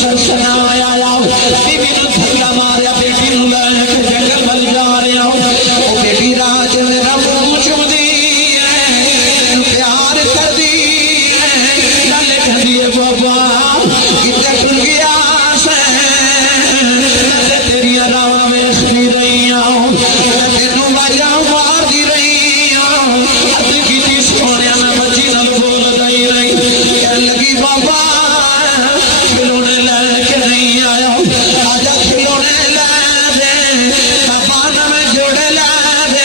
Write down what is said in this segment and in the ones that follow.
सरसना आया बीबी ने धक्का मारिया बेटी नूं लैके जंगल वल जा रहा ओ बेटी राज मेरा मुंह चुमदी है प्यार करदी है गल कहदी है बाबा किते टुर गया से तेरिया राह वेखदी रही हूं तेनू बाजा मारदी रही हूं अद की सोनिया मैं बच्ची नाल बोलदा ही रही कह लगी बाबा खिलौने लेके नहीं आया आजा खिलौने ला दे बाबा नवे जोड़े ला दे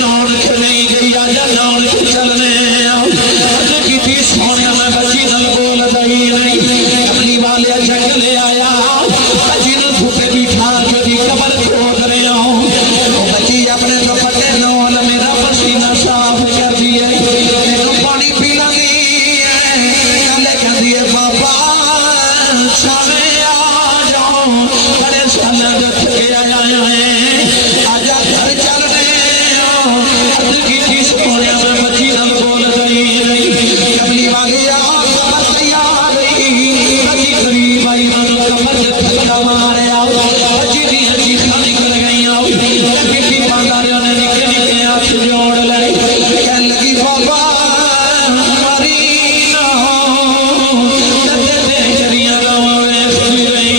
नौन के नहीं गई आजा नौन के चलने अद की सोनिया मैं बच्ची नाल बोलदा ही नहीं कमली वाले जंगल आया बच्ची नूं धुपे बिठा के दी कबर खोद रहे हो बच्ची अपने दुपट्टे नाल मेरा पसीना साफ कर दिए मैनू पानी पिला दी गल कहदी है बाबा सारे आ जाओ बड़े साल थके आया है आजा घर चलने अद की सोनिया मैं बच्ची नाल बोल रही कमली वाली तैयार बच्ची करीब आई मैं कमर से धक्का मारिया बच्ची दी चीखां निकल गई की पांदारियों ने निके निके हाथ जोड़ ले कह लगी बाबा हमारी ना हो जरिया वेखदी रही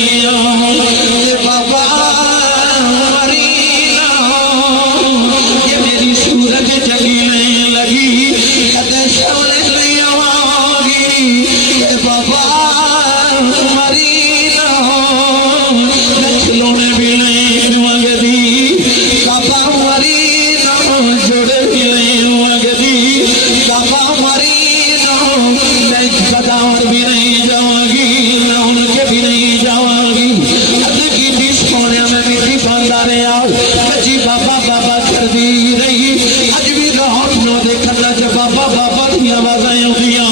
बाबा हमारी ना हो ये मेरी सूरज जगी नहीं लगी कदे सामने नहीं आवागी बाबा हमारी ना हो खिलौने भी नहीं मंगदी बाबा हमारी ना जोड़े भी नहीं मंगदी बाबा हमारी ना मैं गदावर भी नहीं जाऊंगी ना उनके भी नहीं जाऊंगी अद की सोनिया में मेरी बांदारे आओ बच्ची बाबा बाबा कर दी रही अज भी लाहौर नो देखना जब बाबा बाबा की आवाज़ें आउंदियां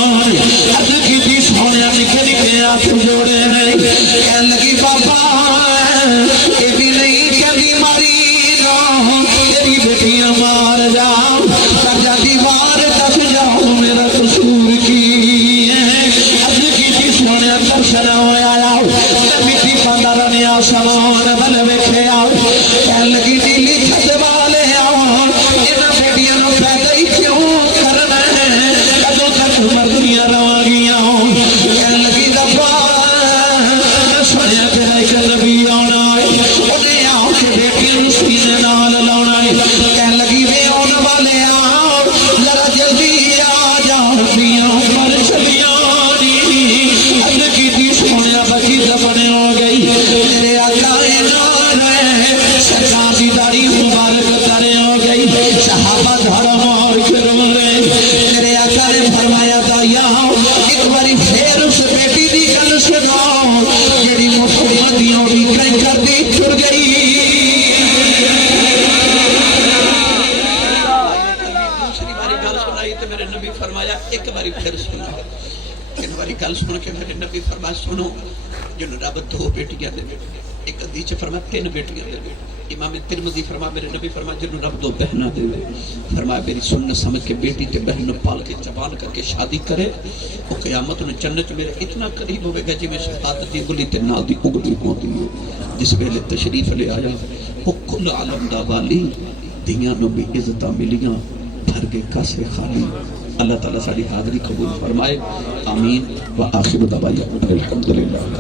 अद की सोनिया निके निके हाथ जोड़े हैं कह लगी बाबा ये भी नहीं कहती मारी ना तेरी बेटियां मार जाओ कर जा दीवार दस जाओ मेरा कसूर की है अद की सोनिया दर्शन आया मिट्टी पांदारा ने आसमान बल वेखे आओ कह लगी नीली छत वाले आओ इन्हां बेटियां नूं पैदा ही क्यों करना है कदों तक मरदियां रवांगियां कह लगी रब्बा सुनिया तेरा एक नबी आना है उन्हें आओ के बेटियां नूं सीने नाल लाउणा है कह लगी वे आने वाले आओ जरा जल्दी आ जाओ पियां पर चलियां अद की सोनिया बची दफने हो गई तेरे आका सरकार की दाढ़ी मुबारक तरे हो गई सहाबा धर्म और तेरे आका ने फरमाया दाया एक बारी फिर उस बेटी की गल सुनाओ जेड़ी मुसलमानियों की कई करती छुड़ गई दूसरी बारी गल सुनाई तो मेरे नबी फरमाया एक बारी फिर सुना तीन बारी गल सुन के मेरे नबी फरमाया सुनो जिन्होंने रब दो बेटियां दे एक हदीस च फरमाया तीन बेटियां दे इमाम तिरमिज़ी फरमा मेरे नबी फरमा जिन्होंने रब दो बहना दे फरमाया मेरी सुन्नत समझ के बेटी ते बहन पाल के जवान करके शादी करे वो क़यामत में जन्नत मेरे इतना करीब होगा जिवें शहादत दी उंगली ते नाल दी उंगली होती है जिस वेले तशरीफ ले आया वो कुल आलम दा वाली दियां नूं भी इज्जतां मिलियां भर के कासे खाली अल्लाह ताला साडी हाज़री कबूल फरमाए आमीन व आखिर दवाया अल्हम्दुलिल्लाह।